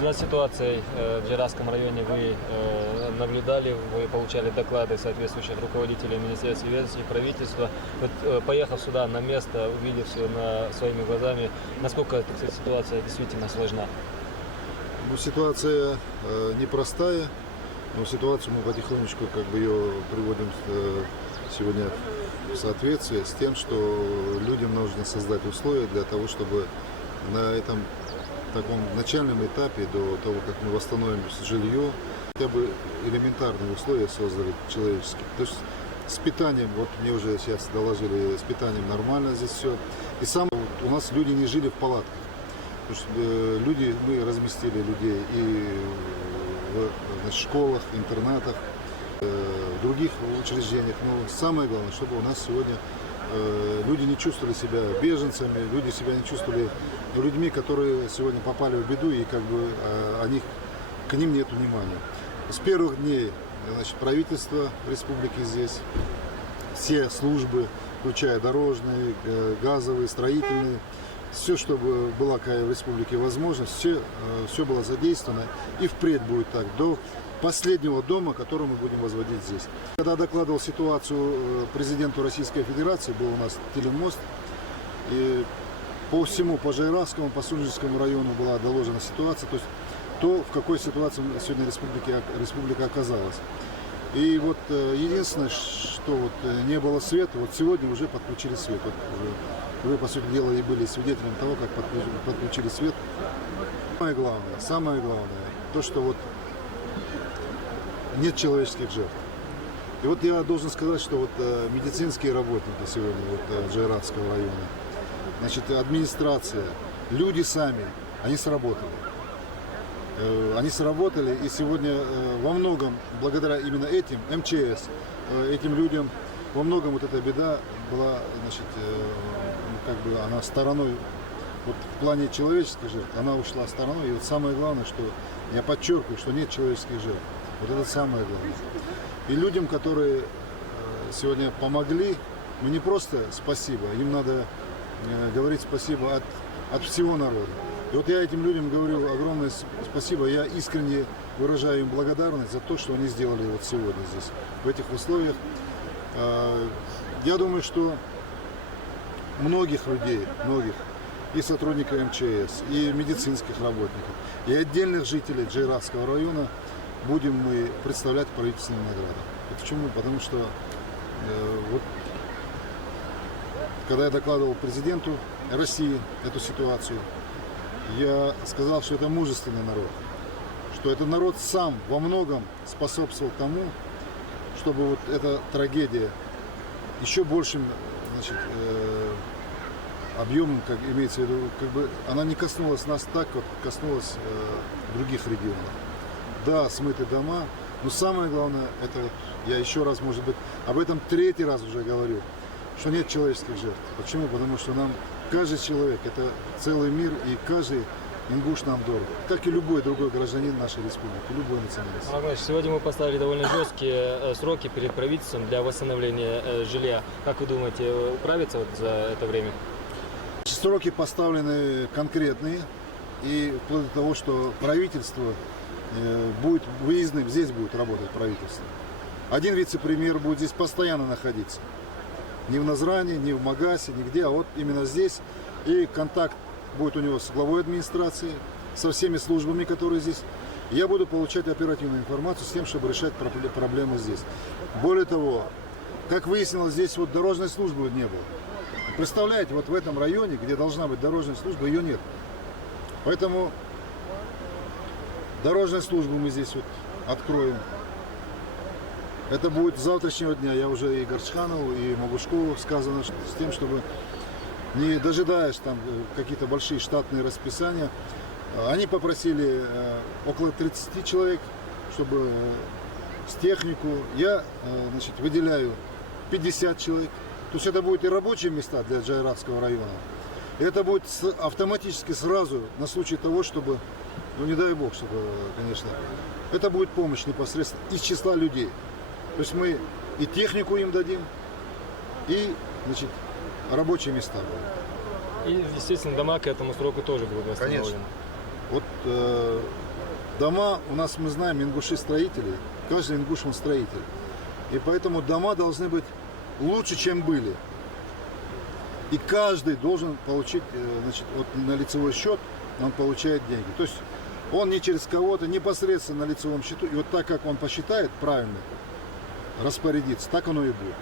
За ситуацией в Джейравском районе вы наблюдали, вы получали доклады соответствующих руководителей Министерства связи и правительства. Вот, поехав сюда на место, увидев все своими глазами, насколько эта ситуация действительно сложна? Ну, ситуация непростая, но ситуацию мы потихонечку ее приводим сегодня в соответствие с тем, что людям нужно создать условия для того, чтобы на этом таком начальном этапе, до того, как мы восстановим жилье, хотя бы элементарные условия создали человеческие. То есть с питанием, вот мне уже сейчас доложили, с питанием нормально здесь все. И у нас люди не жили в палатках. Потому что мы разместили людей и в школах, интернатах, в других учреждениях. Но самое главное, чтобы у нас сегодня люди не чувствовали себя беженцами, люди себя не чувствовали людьми, которые сегодня попали в беду, и к ним нет внимания. С первых дней правительство республики здесь, все службы, включая дорожные, газовые, строительные, все, что была в республике возможность, все было задействовано, и впредь будет так, до последнего дома, который мы будем возводить здесь. Когда докладывал ситуацию президенту Российской Федерации, был у нас телемост, и по всему, по Жайравскому, по Суджинскому району была доложена ситуация, то есть в какой ситуации сегодня республика оказалась. И вот единственное, что не было света, вот сегодня уже подключили свет. Вы, по сути дела, и были свидетелем того, как подключили свет. Самое главное, то, что нет человеческих жертв. И вот я должен сказать, что медицинские работники сегодня Джайравского района, администрация, люди сами, они сработали. Они сработали, и сегодня во многом, благодаря именно этим, МЧС, этим людям, во многом эта беда была, она стороной, в плане человеческих жертв, она ушла стороной. И самое главное, что я подчеркиваю, что нет человеческих жертв. Вот это самое главное. И людям, которые сегодня помогли, не просто спасибо, им надо говорить спасибо от всего народа. И я этим людям говорю огромное спасибо, я искренне выражаю им благодарность за то, что они сделали сегодня здесь, в этих условиях. Я думаю, что многих людей, и сотрудников МЧС, и медицинских работников, и отдельных жителей Джайравского района будем мы представлять правительственные награды. Почему? Потому что когда я докладывал президенту России эту ситуацию, я сказал, что это мужественный народ, что этот народ сам во многом способствовал тому, чтобы эта трагедия еще большим объемом, как имеется в виду, она не коснулась нас так, как коснулась других регионов. Да, смыты дома, но самое главное, это я еще раз, может быть, об этом третий раз уже говорю, что нет человеческих жертв. Почему? Потому что каждый человек – это целый мир, и каждый ингуш нам дорог, как и любой другой гражданин нашей республики, любой национальности. Сегодня мы поставили довольно жесткие сроки перед правительством для восстановления жилья. Как вы думаете, управиться за это время? Сроки поставлены конкретные, и вплоть до того, что правительство будет выездным, здесь будет работать правительство. Один вице-премьер будет здесь постоянно находиться. Ни в Назране, ни в Магасе, нигде, а именно здесь. И контакт будет у него с главой администрации, со всеми службами, которые здесь. Я буду получать оперативную информацию с тем, чтобы решать проблемы здесь. Более того, как выяснилось, здесь дорожной службы не было. Представляете, в этом районе, где должна быть дорожная служба, ее нет. Поэтому дорожную службу мы здесь откроем. Это будет с завтрашнего дня. Я уже и Горчханову, и Могушкову сказано, с тем, чтобы не дожидаешь какие-то большие штатные расписания. Они попросили около 30 человек, чтобы с технику. Я выделяю 50 человек. То есть это будут и рабочие места для Джайравского района. Это будет автоматически сразу на случай того, чтобы, ну не дай бог, чтобы, конечно, это будет помощь непосредственно из числа людей. То есть мы и технику им дадим, и, значит, рабочие места. И, естественно, дома к этому сроку тоже будут восстановлены. Конечно. Вот дома у нас, мы знаем, ингуши строители, каждый ингуш он строитель. И поэтому дома должны быть лучше, чем были. И каждый должен получить, значит, вот на лицевой счет он получает деньги. То есть он не через кого-то, непосредственно на лицевом счету. И вот так, как он посчитает правильно, распорядится, так оно и будет.